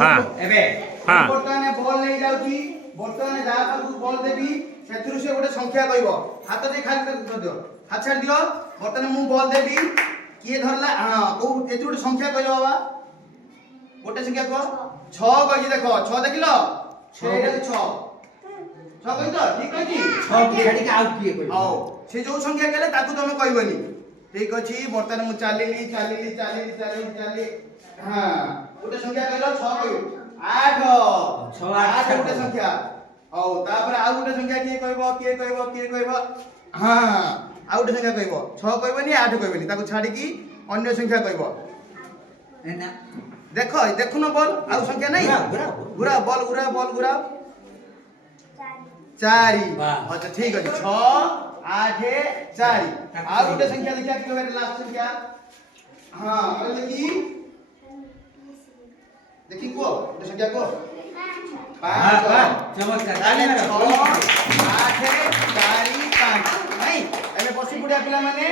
हाँ एबे हाँ बर्तमान बॉल नहीं जाउची बर्तमान जा पाखु बॉल देबी सेथुरु से गोटे संख्या कहबो हाथ दे खाली कर दियो हाथ छाड़ दियो बर्तमान मु बॉल देबी किए धरला हां को एथु गोटे संख्या कहलो बाबा गोटे संख्या को 6 कहि देखो 6 देखिलो 6 6 कहि तो ठीक कहि 6 की छाड़ी के आउ किए कोई आओ से जो संख्या कहले ताकू तुम कहबनी ठीक अछि बर्तमान मु चाली हां गोटे संख्या कहलो 6 कहि 8 6 8 गोटे संख्या औ तापर आ गोटे संख्या किए कहबो हां आ गोटे संख्या कहबो 6 कहबनी 8 कहबनी ताकू छाडी की अन्य संख्या कहबो ना देखो देखुनो बॉल आ संख्या नहीं घुरा बॉल 4 वाह। अच्छा ठीक अछि 6 8 4 आ गोटे संख्या देखिया कि मेरे लास्ट संख्या हां कहले की देखि को गोटे संख्या को 5 चमत्कार ताले 6 8 4 5 नहीं एमे बसी बुढ़िया पिला माने